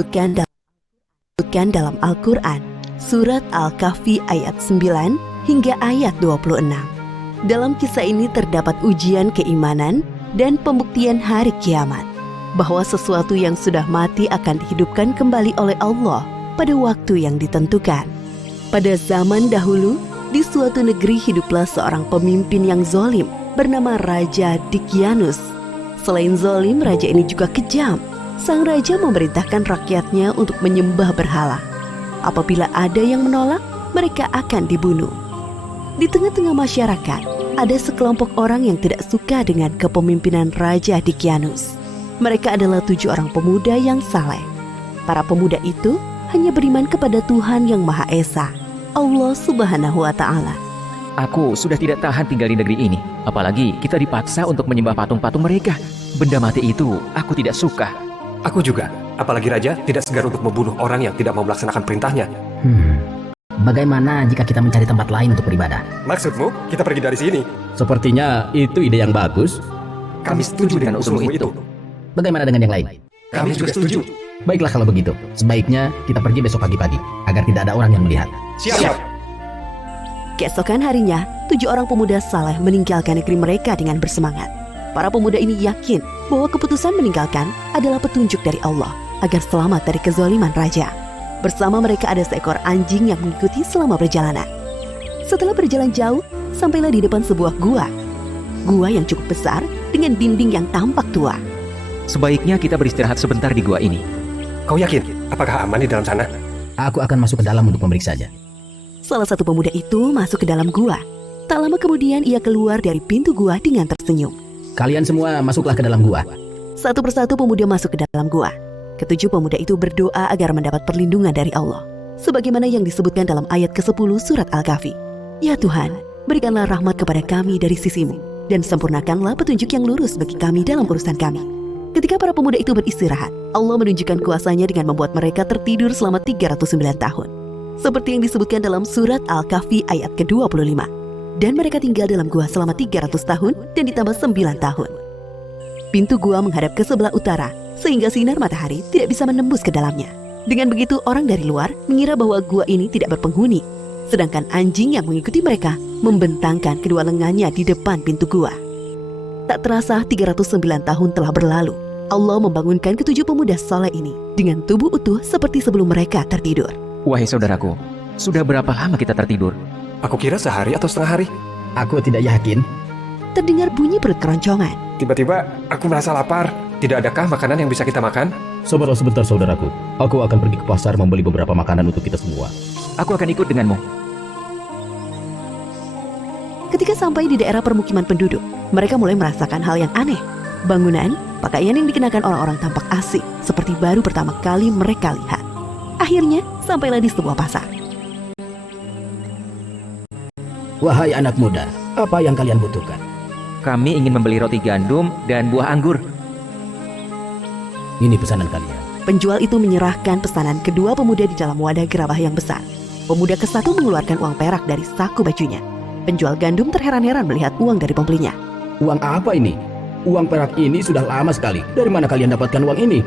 disebutkan dalam Al-Quran, surat Al-Kahfi ayat 9 hingga ayat 26. Dalam kisah ini terdapat ujian keimanan dan pembuktian hari kiamat, bahwa sesuatu yang sudah mati akan dihidupkan kembali oleh Allah pada waktu yang ditentukan. Pada zaman dahulu, di suatu negeri hiduplah seorang pemimpin yang zalim bernama Raja Dicyanus. Selain zalim, raja ini juga kejam. Sang raja memerintahkan rakyatnya untuk menyembah berhala. Apabila ada yang menolak, mereka akan dibunuh. Di tengah-tengah masyarakat, ada sekelompok orang yang tidak suka dengan kepemimpinan Raja Dicyanus. Mereka adalah 7 orang pemuda yang saleh. Para pemuda itu hanya beriman kepada Tuhan yang Maha Esa, Allah Subhanahu wa Ta'ala. Aku sudah tidak tahan tinggal di negeri ini. Apalagi kita dipaksa untuk menyembah patung-patung mereka. Benda mati itu aku tidak suka. Aku juga. Apalagi raja tidak segan untuk membunuh orang yang tidak mau melaksanakan perintahnya. Bagaimana jika kita mencari tempat lain untuk beribadah? Maksudmu, kita pergi dari sini? Sepertinya itu ide yang bagus. Kami setuju dengan usulmu itu. Bagaimana dengan yang lain? Kami juga setuju. Baiklah kalau begitu. Sebaiknya kita pergi besok pagi-pagi, agar tidak ada orang yang melihat. Siap. Keesokan harinya, 7 orang pemuda saleh meninggalkan negeri mereka dengan bersemangat. Para pemuda ini yakin bahwa keputusan meninggalkan adalah petunjuk dari Allah agar selamat dari kezaliman raja. Bersama mereka ada seekor anjing yang mengikuti selama perjalanan. Setelah berjalan jauh, sampailah di depan sebuah gua. Gua yang cukup besar dengan dinding yang tampak tua. Sebaiknya kita beristirahat sebentar di gua ini. Kau yakin? Apakah aman di dalam sana? Aku akan masuk ke dalam untuk memeriksanya. Salah satu pemuda itu masuk ke dalam gua. Tak lama kemudian ia keluar dari pintu gua dengan tersenyum. Kalian semua masuklah ke dalam gua. Satu persatu pemuda masuk ke dalam gua. Ketujuh pemuda itu berdoa agar mendapat perlindungan dari Allah, sebagaimana yang disebutkan dalam ayat ke-10 surat Al-Kahfi. Ya Tuhan, berikanlah rahmat kepada kami dari sisimu, dan sempurnakanlah petunjuk yang lurus bagi kami dalam urusan kami. Ketika para pemuda itu beristirahat, Allah menunjukkan kuasanya dengan membuat mereka tertidur selama 309 tahun. Seperti yang disebutkan dalam surat Al-Kahfi ayat ke-25. Dan mereka tinggal dalam gua selama 300 tahun dan ditambah 9 tahun. Pintu gua menghadap ke sebelah utara, sehingga sinar matahari tidak bisa menembus ke dalamnya. Dengan begitu, orang dari luar mengira bahwa gua ini tidak berpenghuni. Sedangkan anjing yang mengikuti mereka membentangkan kedua lengannya di depan pintu gua. Tak terasa 309 tahun telah berlalu. Allah membangunkan ketujuh pemuda saleh ini dengan tubuh utuh seperti sebelum mereka tertidur. Wahai saudaraku, sudah berapa lama kita tertidur? Aku kira sehari atau setengah hari. Aku tidak yakin. Terdengar bunyi perut keroncongan. Tiba-tiba aku merasa lapar. Tidak adakah makanan yang bisa kita makan? Sabarlah sebentar saudaraku. Aku akan pergi ke pasar membeli beberapa makanan untuk kita semua. Aku akan ikut denganmu. Ketika sampai di daerah permukiman penduduk, mereka mulai merasakan hal yang aneh. Bangunan, pakaian yang dikenakan orang-orang tampak asing, seperti baru pertama kali mereka lihat. Akhirnya, sampailah di sebuah pasar. Wahai anak muda, apa yang kalian butuhkan? Kami ingin membeli roti gandum dan buah anggur. Ini pesanan kalian. Penjual itu menyerahkan pesanan kedua pemuda di dalam wadah gerabah yang besar. Pemuda ke-1 mengeluarkan uang perak dari saku bajunya. Penjual gandum terheran-heran melihat uang dari pembelinya. Uang apa ini? Uang perak ini sudah lama sekali. Dari mana kalian dapatkan uang ini?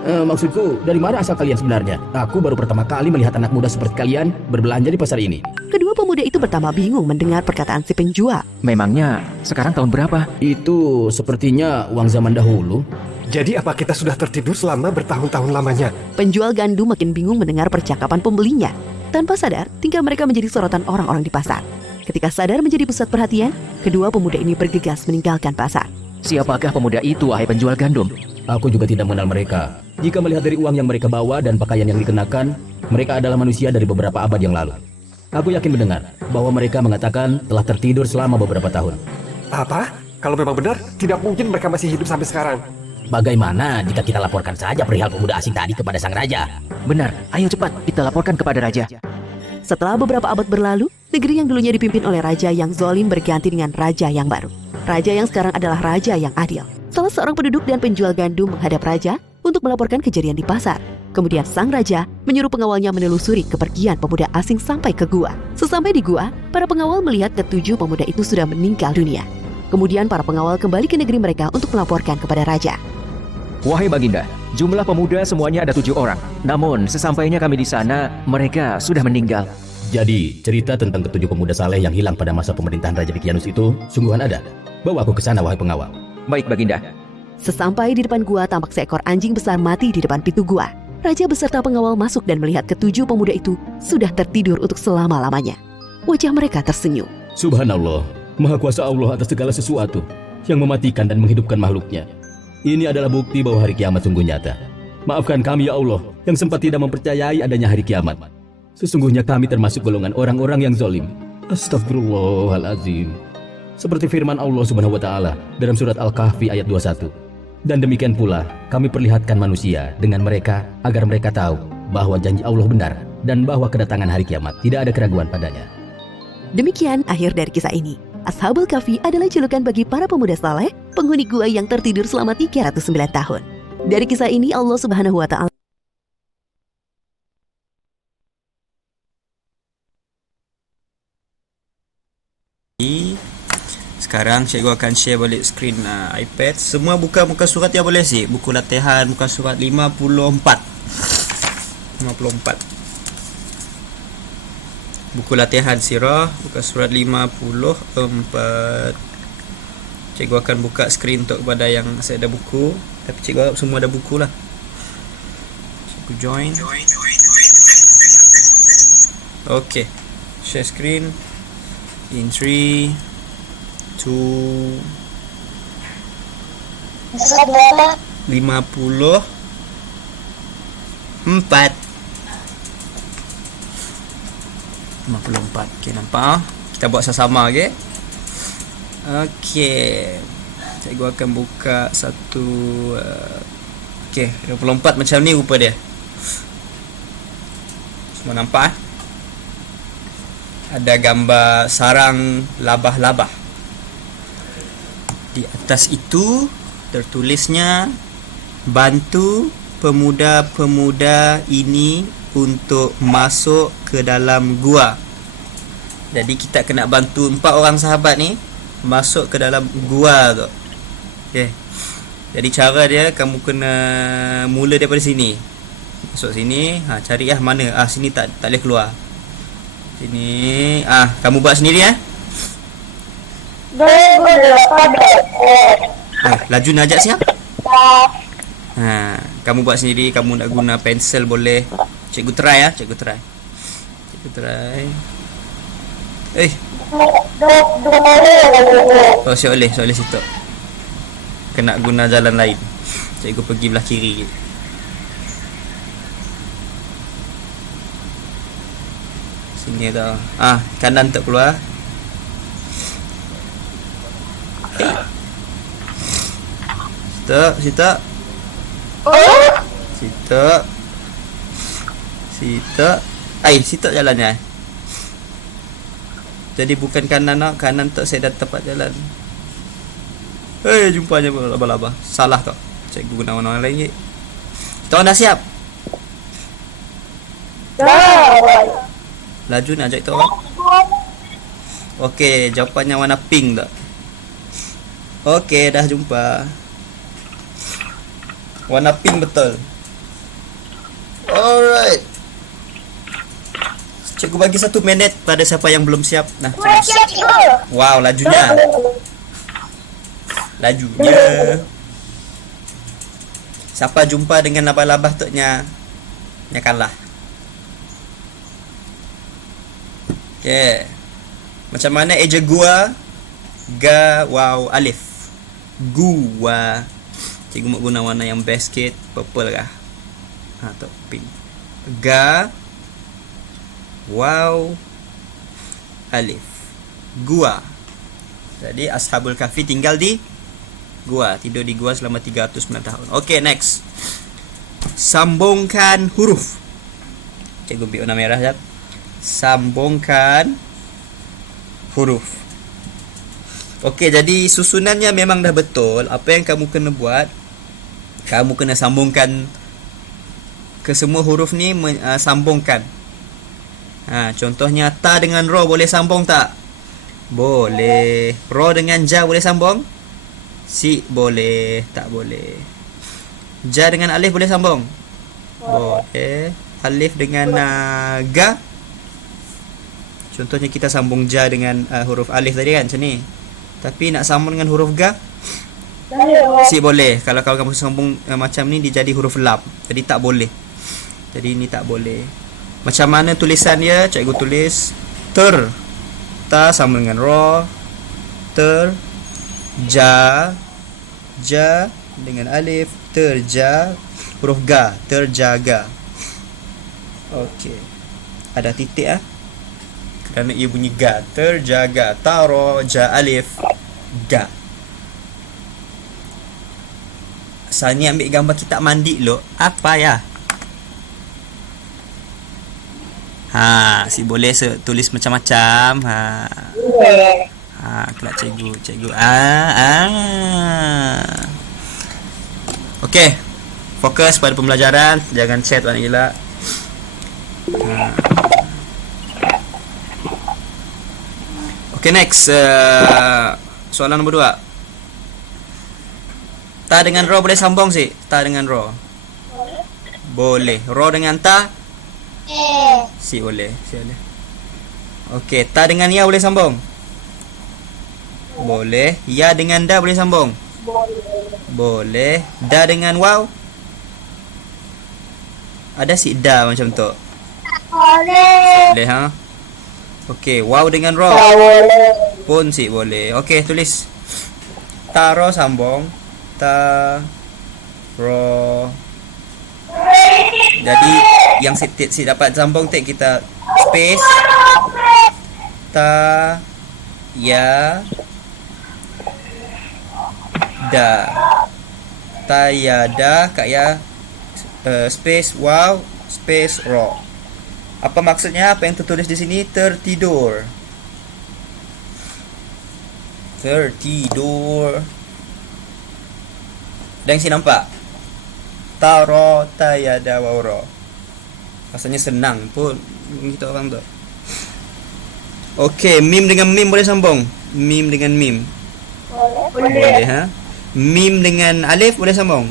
Maksudku, dari mana asal kalian sebenarnya? Aku baru pertama kali melihat anak muda seperti kalian berbelanja di pasar ini. Kedua pemuda itu pertama bingung mendengar perkataan si penjual. Memangnya sekarang tahun berapa? Itu sepertinya uang zaman dahulu. Jadi apa kita sudah tertidur selama bertahun-tahun lamanya? Penjual gandum makin bingung mendengar percakapan pembelinya. Tanpa sadar, tingkah mereka menjadi sorotan orang-orang di pasar. Ketika sadar menjadi pusat perhatian, kedua pemuda ini bergegas meninggalkan pasar. Siapakah pemuda itu, wahai penjual gandum? Aku juga tidak mengenal mereka. Jika melihat dari uang yang mereka bawa dan pakaian yang dikenakan, mereka adalah manusia dari beberapa abad yang lalu. Aku yakin mendengar bahwa mereka mengatakan telah tertidur selama beberapa tahun. Apa? Kalau memang benar, tidak mungkin mereka masih hidup sampai sekarang. Bagaimana jika kita laporkan saja perihal pemuda asing tadi kepada sang raja? Benar, ayo cepat kita laporkan kepada raja. Setelah beberapa abad berlalu, negeri yang dulunya dipimpin oleh raja yang zalim berganti dengan raja yang baru. Raja yang sekarang adalah raja yang adil. Salah seorang penduduk dan penjual gandum menghadap raja untuk melaporkan kejadian di pasar. Kemudian sang raja menyuruh pengawalnya menelusuri kepergian pemuda asing sampai ke gua. Sesampai di gua, para pengawal melihat ketujuh pemuda itu sudah meninggal dunia. Kemudian para pengawal kembali ke negeri mereka untuk melaporkan kepada raja. Wahai Baginda, jumlah pemuda semuanya ada 7 orang. Namun, sesampainya kami di sana, mereka sudah meninggal. Jadi, cerita tentang ketujuh pemuda saleh yang hilang pada masa pemerintahan Raja Vikianus itu sungguhan ada. Bawa aku ke sana, wahai pengawal. Baik, Baginda. Sesampai di depan gua, tampak seekor anjing besar mati di depan pintu gua. Raja beserta pengawal masuk dan melihat ketujuh pemuda itu sudah tertidur untuk selama-lamanya. Wajah mereka tersenyum. Subhanallah, Maha Kuasa Allah atas segala sesuatu yang mematikan dan menghidupkan makhluknya. Ini adalah bukti bahwa hari kiamat sungguh nyata. Maafkan kami ya Allah yang sempat tidak mempercayai adanya hari kiamat. Sesungguhnya kami termasuk golongan orang-orang yang zalim. Astagfirullahalazim. Seperti firman Allah Subhanahu wa taala dalam surat Al-Kahfi ayat 21. Dan demikian pula kami perlihatkan manusia dengan mereka agar mereka tahu bahwa janji Allah benar dan bahwa kedatangan hari kiamat tidak ada keraguan padanya. Demikian akhir dari kisah ini. Ashabul Kahfi adalah julukan bagi para pemuda saleh, penghuni gua yang tertidur selama 309 tahun. Dari kisah ini Allah Subhanahu wa taala Sekarang cikgu akan share balik skrin iPad. Semua buka muka surat yang boleh sih. Buku latihan muka surat 54. Buku latihan sirah muka surat 54. Cikgu akan buka skrin untuk kepada yang saya ada buku. Tapi cikgu harap semua ada buku lah. Cikgu join. Okay, share screen. In 3 2 54. Okay, nampak? Kita buat sama-sama, okay? Okay, cikgu akan buka satu. Okay, 54 macam ni rupa dia. Semua nampak? Ada gambar sarang labah-labah. Di atas itu tertulisnya, bantu pemuda-pemuda ini untuk masuk ke dalam gua. Jadi kita kena bantu 4 orang sahabat ni masuk ke dalam gua tu. Okay. Jadi cara dia, kamu kena mula daripada sini. Masuk sini, cari mana. Sini tak boleh keluar. Sini, kamu buat sendiri laju najak siap? Kamu buat sendiri. Kamu nak guna pensel boleh. Cikgu try. Cikgu try. Boleh situ. Kena guna jalan lain. Cikgu pergi belah kiri. Sini tau. Kanan tak keluar. Situ. Situ jalannya. Jadi bukan kanan tak saya dah tepat jalan. Jumpanya laba-laba. Salah tak. Cikgu guna warna lain lagi. Kita orang dah siap? Laju nak ajak kita orang. Okey, jawapannya warna pink tak? Okey, dah jumpa. Warna pink betul. Alright. Cikgu bagi 1 minit pada siapa yang belum siap. Wow, lajunya. Siapa jumpa dengan labah-labah tu nya kalah. Okay. Macam mana eja gua? Ga, wow, alif. Gua. Cikgu mau guna warna yang basket, purple kah? Atau pink. Ga, wow, alif. Gua. Jadi Ashabul Kahfi tinggal di gua, tidur di gua selama 309 tahun. Okay, next. Sambungkan huruf. Cikgu ambil warna merah sekejap. Sambungkan huruf. Okey, jadi susunannya memang dah betul. Apa yang kamu kena buat, kamu kena sambungkan ke semua huruf ni, sambungkan. Contohnya ta dengan ro boleh sambung tak? Boleh. Ro dengan ja boleh sambung? Si boleh, tak boleh. Ja dengan alif boleh sambung? Boleh. Alif dengan ga. Contohnya kita sambung ja dengan huruf alif tadi kan, macam ni. Tapi nak sambung dengan huruf ga, si boleh. Kalau kamu sambung macam ni, dia jadi huruf lam. Jadi tak boleh. Jadi ni tak boleh. Macam mana tulisan dia? Cikgu tulis ter. Ta sambung dengan ra. Ter. Ja. Ja dengan alif. Terja. Huruf ga. Terjaga. Okey. Ada titik kerana ia bunyi ga. Terjaga. Taro. Ja alif. Ga. Sani ambil gambar kitab mandi lo. Apa ya? Si boleh tulis macam-macam. Kelak cikgu. Okey. Fokus pada pembelajaran, jangan chat banyak gila. Okey, next. Soalan nombor 2. Ta dengan ro boleh sambung sih? Ta dengan ro. Boleh. Ro dengan ta? Si boleh. Okey, ta dengan ya boleh sambung? Boleh. Ya dengan da boleh sambung? Boleh. Da dengan waw? Ada si da macam tu? Boleh Okey, waw dengan ro? Pun si boleh. Okey, tulis. Ta ro sambung. Ta ro. Jadi yang si dapat sambung kita space. Ta ya da. Ta ya da kat ya space wow space ro. Apa maksudnya? Apa yang tertulis di sini? Tertidur. Tertidur. Dan si nampak? Taro tayada wawro. Rasanya senang pun kita orang tu. Okey, mim dengan mim boleh sambung? Mim dengan mim. Boleh Mim dengan alif boleh sambung?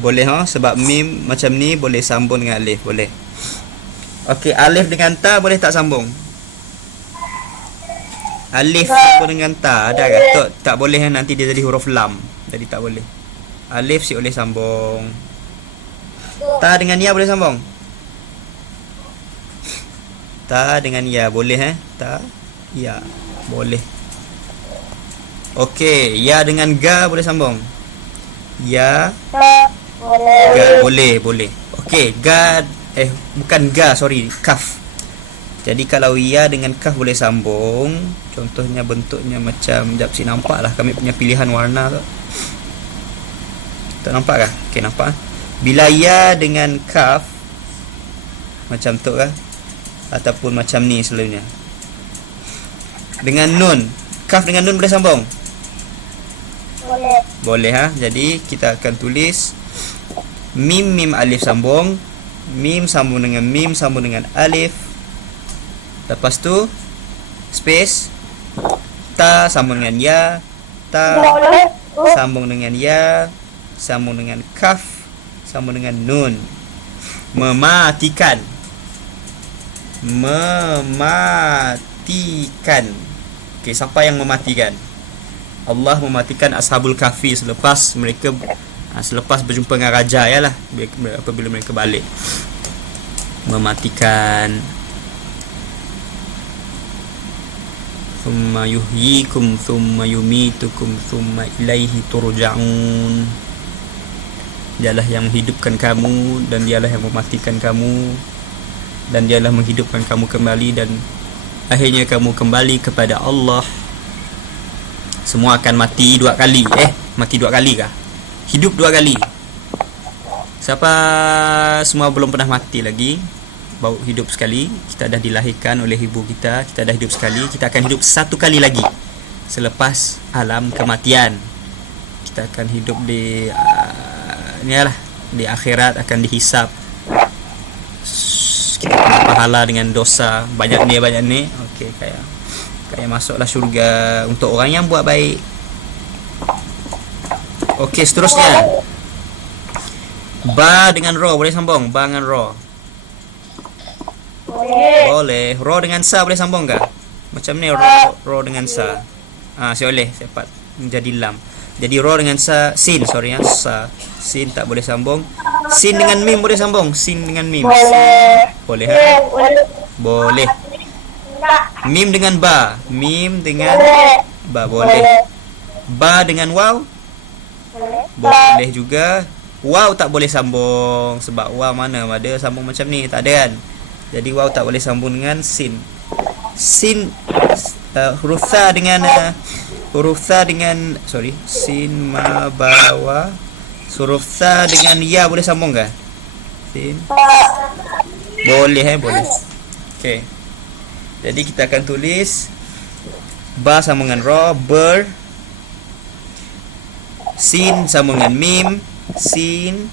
Boleh sebab mim macam ni boleh sambung dengan alif, boleh. Okey, alif dengan ta boleh tak sambung? Alif sambung dengan ta ada ke? Tak boleh nanti dia jadi huruf lam. Jadi tak boleh. Alif si boleh sambung. Ta dengan ya boleh sambung? Ta dengan ya boleh Ta, ya, boleh. Okey, ya dengan ga boleh sambung? Ya, ga boleh. Okey, ga bukan ga, sorry, kaf. Jadi kalau ya dengan kaf boleh sambung. Contohnya bentuknya macam, jap si nampak lah kami punya pilihan warna tu. Tak nampak kah? Okey, nampak. Bila ya dengan kaf macam tu kah? Ataupun macam ni selalunya. Dengan nun, kaf dengan nun boleh sambung? Boleh Jadi kita akan tulis mim mim alif sambung, mim sambung dengan mim sambung dengan alif. Lepas tu space, ta sambung dengan ya, ta sambung dengan ya, sambung dengan kaf, sambung dengan nun. Mematikan. Okey, siapa yang mematikan? Allah mematikan Ashabul Kahfi selepas berjumpa dengan raja apabila mereka balik. Mematikan. Thumma yuhyikum thumma yumitukum thumma ilaihi turja'un. Dialah yang menghidupkan kamu dan dialah yang mematikan kamu dan dialah menghidupkan kamu kembali dan akhirnya kamu kembali kepada Allah. Semua akan mati 2 kali. Mati 2 kali kah? Hidup 2 kali. Siapa semua belum pernah mati lagi, baru hidup sekali. Kita dah dilahirkan oleh ibu kita, kita dah hidup sekali. Kita akan hidup 1 kali lagi selepas alam kematian. Kita akan hidup di di akhirat, akan dihisap. Kita dapat pahala dengan dosa banyak ni. Okey, kayak masuklah syurga untuk orang yang buat baik. Okey, seterusnya. Ba dengan ro boleh sambung. Ba dengan ro. Boleh. Ro dengan sa boleh sambung ke? Macam ni ro dengan sa. Si boleh cepat menjadi lam. Jadi ro dengan sa, sin sorry ya, sa. Sin tak boleh sambung. Sin dengan mim boleh sambung. Sin dengan mim. Boleh ha? Boleh. Mim dengan ba. Mim dengan ba boleh. Ba dengan waw? Boleh juga. Waw tak boleh sambung sebab waw mana ada sambung macam ni, tak ada kan. Jadi waw tak boleh sambung dengan sin. Sin huruf sa dengan sin ma bawa. Huruf sa dengan ya boleh sambung ke? Sin. Boleh boleh. Okey. Jadi kita akan tulis ba sambung dengan ra, ber. Sin sambung dengan mim, sin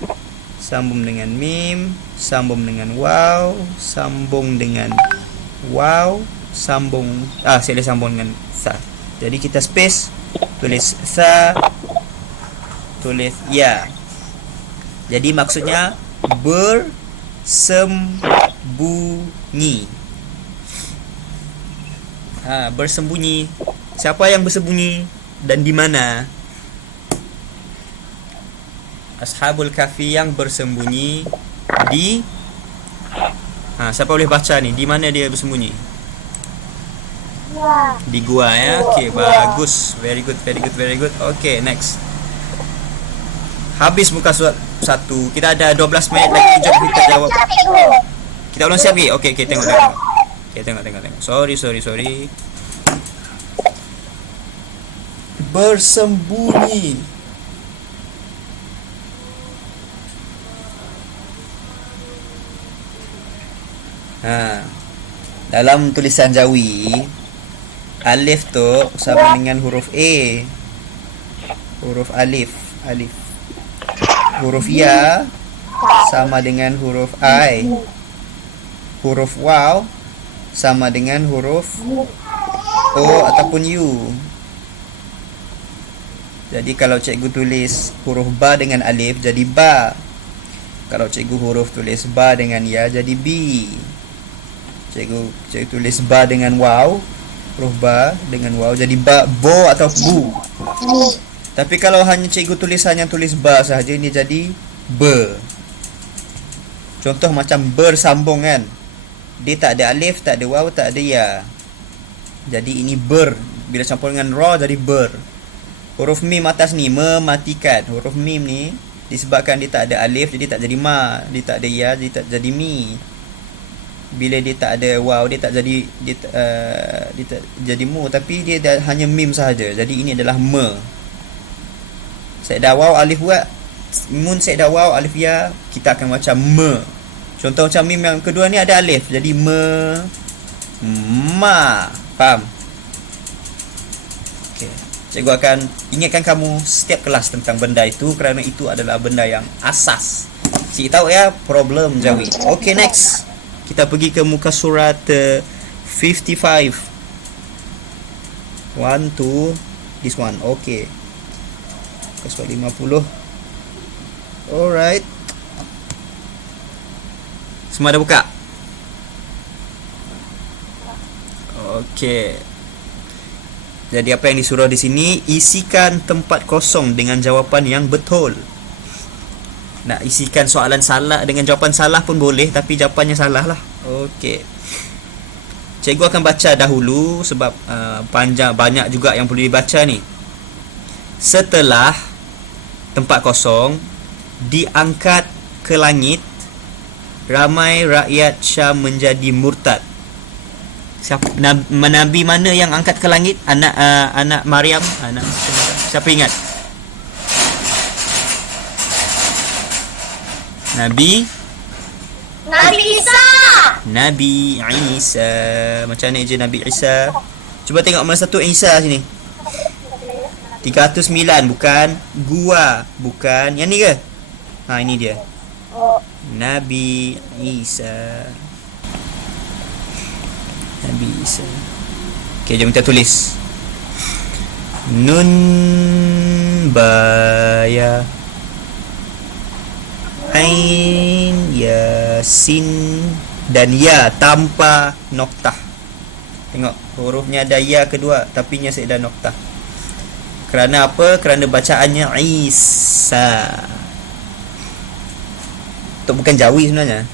sambung dengan mim, sambung dengan waw, sambung dengan waw, sambung saya sambung dengan sa. Jadi kita space, tulis sa, tulis ya. Jadi maksudnya bersembunyi. Bersembunyi. Siapa yang bersembunyi dan di mana? Ashabul Kahfi yang bersembunyi di siapa boleh baca ni? Di mana dia bersembunyi? Di gua ya. Okey, bagus. Very good. Okey, next. Habis muka surat 1. Kita ada 12 minit lagi. Jom kita jawab. Kita ulang siap lagi. Okey, tengok. Okey, tengok. Sorry. Bersembunyi. Dalam tulisan Jawi, alif tu sama dengan huruf A. Huruf alif. Huruf ya sama dengan huruf I. Huruf waw sama dengan huruf O ataupun U. Jadi kalau cikgu tulis huruf ba dengan alif jadi ba. Kalau cikgu huruf tulis ba dengan ya jadi B. Cikgu tulis ba dengan waw, huruf ba dengan waw jadi ba, bo atau bu. Tapi kalau cikgu tulis ba sahaja, ini jadi be. Contoh macam bersambung kan. Dia tak ada alif, tak ada waw, tak ada ya. Jadi ini ber. Bila campur dengan ra jadi ber. Huruf mim atas ni mematikan. Huruf mim ni disebabkan dia tak ada alif jadi tak jadi ma, dia tak ada ya jadi tak jadi mi. Bila dia tak ada waw dia tak jadi dia tak jadi mu, tapi dia hanya mim sahaja. Jadi ini adalah me. Saya dah waw alif wa, mun saya dah waw alif ya, kita akan baca me. Contoh macam mim yang kedua ni ada alif jadi me, ma. Faham? Okey. Cikgu akan ingatkan kamu setiap kelas tentang benda itu kerana itu adalah benda yang asas. Cik tahu ya problem Jawi. Okey, next. Kita pergi ke muka surat 55. 1 to this one. Okay. Muka surat 50. Alright. Semua dah buka? Okay. Jadi apa yang disuruh di sini? Isikan tempat kosong dengan jawapan yang betul. Nak isikan soalan salah dengan jawapan salah pun boleh, tapi jawapannya salah lah. Okey. Cikgu akan baca dahulu sebab panjang, banyak juga yang perlu dibaca ni. Setelah tempat kosong diangkat ke langit, ramai rakyat Syam menjadi murtad. Nabi mana yang angkat ke langit? Anak Maryam, siapa ingat? Nabi Isa. Macam mana je Nabi Isa? Cuba tengok mana satu Isa sini. 309 bukan gua, bukan yang ni ke? Ini dia. Nabi Isa. Okey, jom kita tulis. Nun ba ya. Ain ya sin dan ya tanpa noktah. Tengok hurufnya ada ya kedua tapi nya ada noktah. Kerana apa? Kerana bacaannya Isa. Itu bukan Jawi sebenarnya.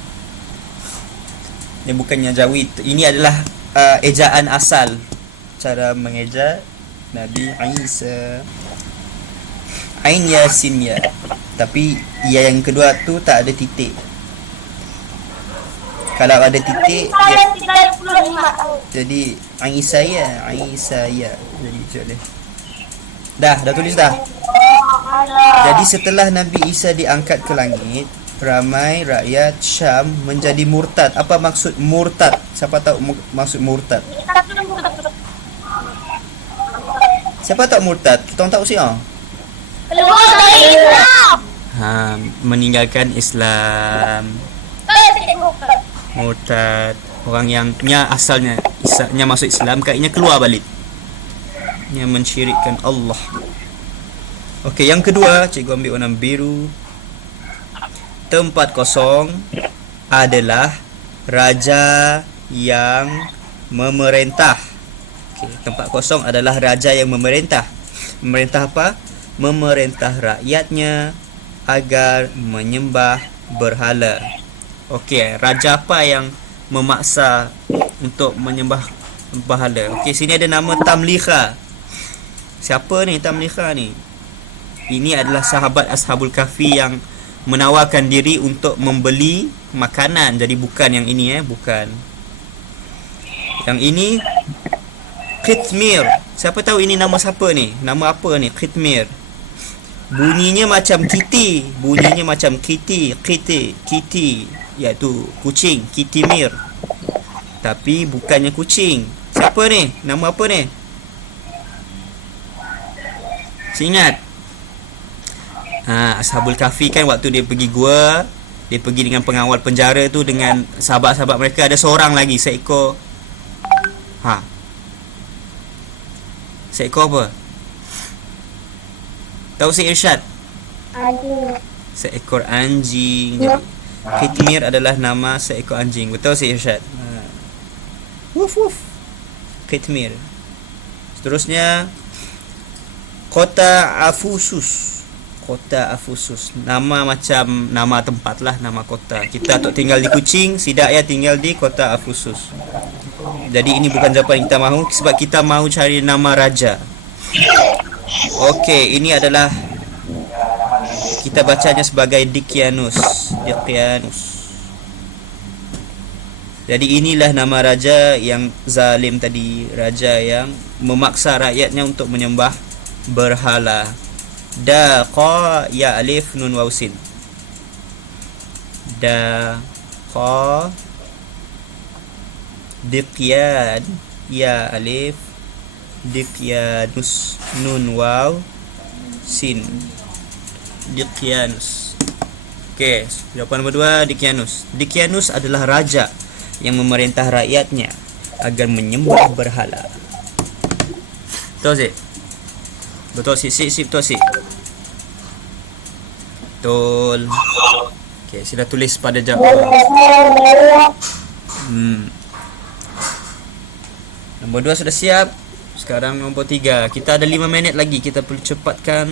Ini bukannya Jawi. Ini adalah ejaan asal. Cara mengeja Nabi Isa. Ain ya sin ya. Tapi ya yang kedua tu tak ada titik. Kalau ada titik jadi Isa ya. Jadi macam ni. Dah tulis dah. Jadi setelah Nabi Isa diangkat ke langit, ramai rakyat Syam menjadi murtad. Apa maksud murtad? Siapa tahu maksud murtad? Siapa tahu murtad? Kita orang tahu sih Keluar dari Islam. Meninggalkan Islam. Murtad. Orang yang asalnya Isa-nya masuk Islam, kainnya keluar balik. Yang mensyirikkan Allah. Okey, yang kedua, cikgu ambil warna biru. Tempat kosong adalah raja yang memerintah. Okey, tempat kosong adalah raja yang memerintah. Memerintah apa? Memerintah rakyatnya agar menyembah berhala. Okey, raja apa yang memaksa untuk menyembah berhala? Okey, sini ada nama Tamliha. Siapa ni Tamliha ni? Ini adalah sahabat Ashabul Kahfi yang menawarkan diri untuk membeli makanan. Jadi bukan yang ini bukan. Yang ini Khitmir. Siapa tahu ini nama siapa ni? Nama apa ni? Khitmir. Bunyinya macam kiti. Bunyinya macam kiti. Kiti. Iaitu kucing. Kitimir. Tapi bukannya kucing. Siapa ni? Nama apa ni? Ingat? Ashabul Kahfi kan waktu dia pergi gua, dia pergi dengan pengawal penjara tu dengan sahabat-sahabat mereka, ada seorang lagi, seekor seekor apa? Tahu si Irsyad? Seekor anjing. Khitmir adalah nama seekor anjing. Betul si Irsyad? Wuf wuf. Khitmir. Seterusnya Kota Afusus. Nama macam nama tempat lah, nama kota. Kita tak tinggal di Kuching, si Daya tinggal di Kota Afusus. Jadi ini bukan jawapan yang kita mahu, sebab kita mahu cari nama raja. Okey, ini adalah kita bacanya sebagai Dicyanus. Jadi inilah nama raja yang zalim tadi, raja yang memaksa rakyatnya untuk menyembah berhala. Da qa ya alif nun waw sin. Da qa Dicyan ya alif Dicyanus nun waw sin. Dicyanus. Okey, jawapan nombor 2 Dicyanus. Dicyanus adalah raja yang memerintah rakyatnya agar menyembah berhala. Betul sih? Betul sih, betul sih. Betul. Okey, sila tulis pada jawab. Nombor 2 sudah siap. Sekarang nombor 3. Kita ada 5 minit lagi. Kita perlu cepatkan,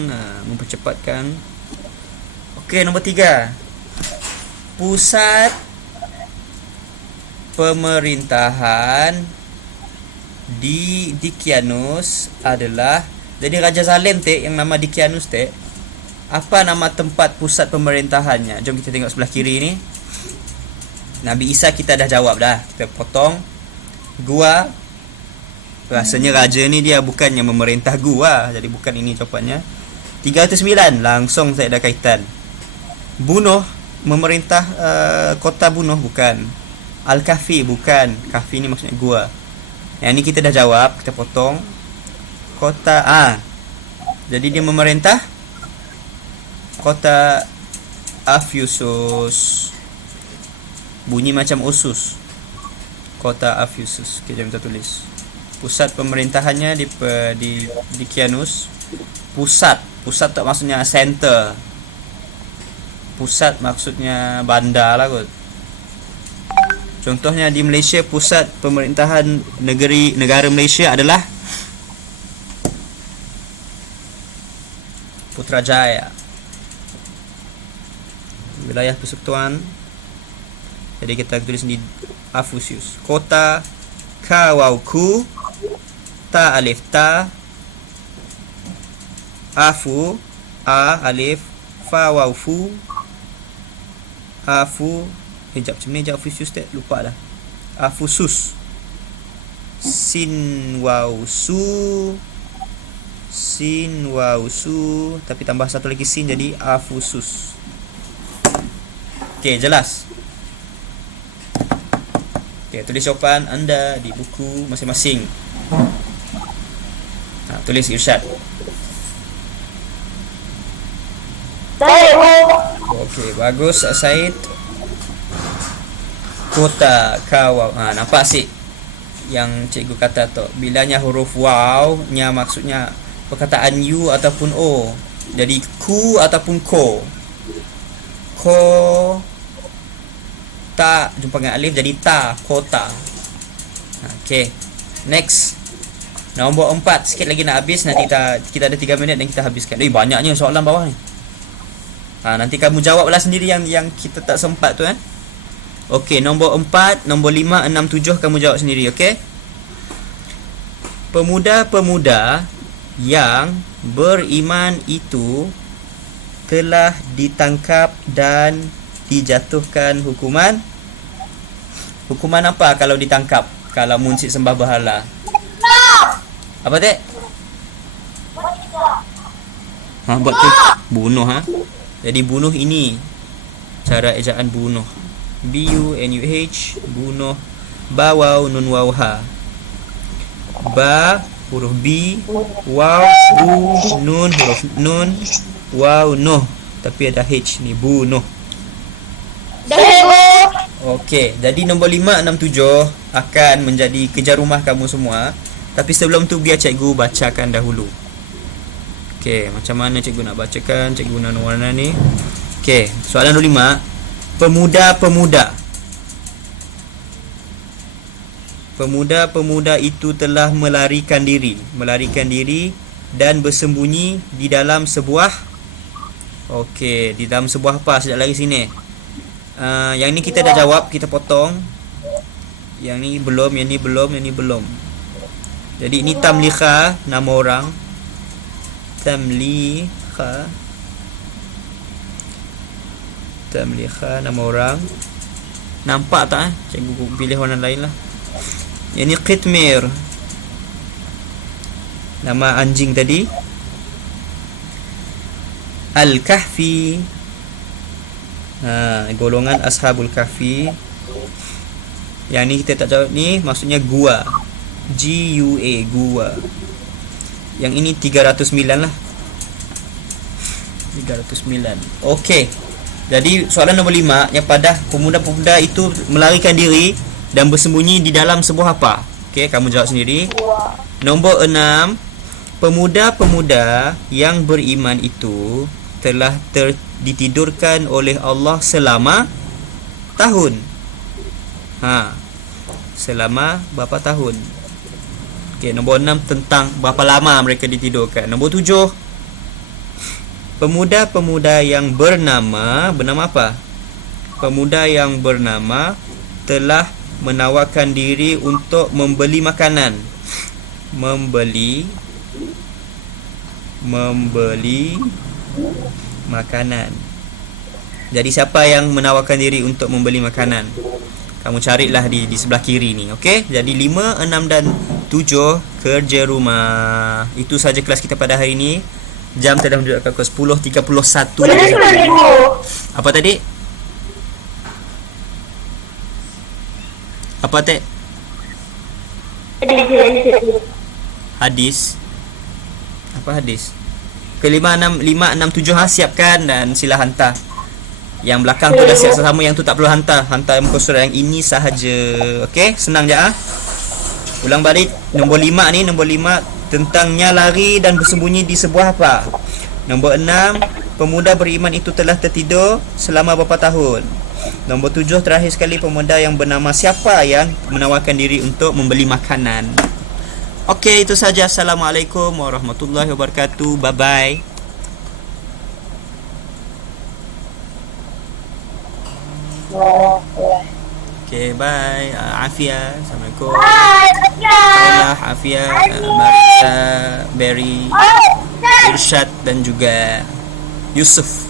mempercepatkan. Okey, nombor 3. Pusat pemerintahan di Dicyanus adalah, jadi Raja Zalim yang nama Dicyanus apa nama tempat pusat pemerintahannya? Jom kita tengok sebelah kiri ni. Nabi Isa kita dah jawab dah. Kita potong. Gua. Rasanya raja ni dia bukannya memerintah gua. Jadi bukan ini jawapannya. 309 langsung saya ada kaitan. Bunuh, memerintah kota bunuh, bukan. Al-Kahfi, bukan. Kahfi ni maksudnya gua. Yang ni kita dah jawab. Kita potong. Kota jadi dia memerintah Kota Afusus. Bunyi macam usus. Kota Afusus. Okay, jom kita tulis. Pusat pemerintahannya di Dicyanus. Pusat Pusat tak maksudnya center. Pusat maksudnya bandar lah kot. Contohnya di Malaysia, pusat pemerintahan negara Malaysia adalah Putrajaya. Wilayah persekutuan. Jadi kita tulis di Afusius. Kota Kawauku, ta alif ta, afu a alif fa waw fu, afu jap macam ni je Afusius tak lupa dah. Afusus, sin waw su, sin waw su, tapi tambah satu lagi sin jadi Afusus. Okey, jelas. Okey, tulis jawapan anda di buku masing-masing. Tulis irsyad. Okey, bagus Said. Kota Kawau. Nampak sih yang cikgu kata tu. Bilanya huruf waw nya maksudnya perkataan u ataupun o. Jadi ku ataupun ko. Ko ta jumpa dengan alif jadi ta, kota. Okey. Next. Nombor 4, sikit lagi nak habis. Nanti kita ada 3 minit dan kita habiskan. Banyaknya soalan bawah ni. Nanti kamu jawablah sendiri yang kita tak sempat tu Okey, nombor 4, nombor 5, 6, 7 kamu jawab sendiri, okey? Pemuda-pemuda yang beriman itu telah ditangkap dan dijatuhkan hukuman. Hukuman apa kalau ditangkap? Kalau muncik sembah berhala. Apa tak? Buat tu bunuh Jadi bunuh ini cara ejaan bunuh. B-U-N-U-H, bunuh. Ba waw nun waw ha. Ba huruf B, waw bu, nun huruf nun, waw noh. Tapi ada H ni, bunuh. Okey, jadi nombor 5, 6, 7 akan menjadi kerja rumah kamu semua. Tapi sebelum tu biar cikgu bacakan dahulu. Okey, macam mana cikgu nak bacakan? Cikgu guna warna ni. Okey, soalan nombor 5. Pemuda-pemuda. Pemuda-pemuda itu telah melarikan diri dan bersembunyi di dalam sebuah. Okey, di dalam sebuah apa? Sekejap lagi sini. Yang ni kita dah jawab, kita potong. Yang ni belum, yang ni belum, yang ni belum. Jadi ini tamlikha, nama orang. Tamlikha, nama orang. Nampak tak Cikgu pilih warna lain lah. Yang ni Qitmir, nama anjing tadi. Al-Kahfi, golongan Ashabul Kahfi. Yang ni kita tak jawab ni, maksudnya gua. G-U-A, gua. Yang ini 309 lah. 309. Okey. Jadi soalan nombor 5, yang pada pemuda-pemuda itu melarikan diri dan bersembunyi di dalam sebuah apa? Okey, kamu jawab sendiri. Nombor 6, pemuda-pemuda yang beriman itu telah ditidurkan oleh Allah selama tahun. Selama berapa tahun? Okey, nombor 6 tentang berapa lama mereka ditidurkan. Nombor 7, pemuda-pemuda yang bernama apa? Pemuda yang bernama telah menawarkan diri untuk membeli makanan. Membeli makanan. Jadi siapa yang menawarkan diri untuk membeli makanan? Kamu carilah di sebelah kiri ni, okey? Jadi 5, 6 dan 7 kerja rumah. Itu saja kelas kita pada hari ini. Jam telah menunjukkan pukul 10.31. Apa tadi? Apa tadi? Hadis. Apa hadis? Ke 5, 6, 7 siapkan dan sila hantar. Yang belakang tu dah siap sama, yang tu tak perlu hantar. Hantar muka surat yang ini sahaja. Okey, senang je Ulang balik nombor 5 ni, nombor 5 tentangnya lari dan bersembunyi di sebuah apa? Nombor 6, pemuda beriman itu telah tertidur selama berapa tahun? Nombor 7, terakhir sekali, pemuda yang bernama siapa yang menawarkan diri untuk membeli makanan? Okey, itu saja. Assalamualaikum warahmatullahi wabarakatuh. Bye bye. Okey, bye. Afia, Assalamualaikum. Saulah, Afia, Marisa, Berry, Irsyad dan juga Yusuf.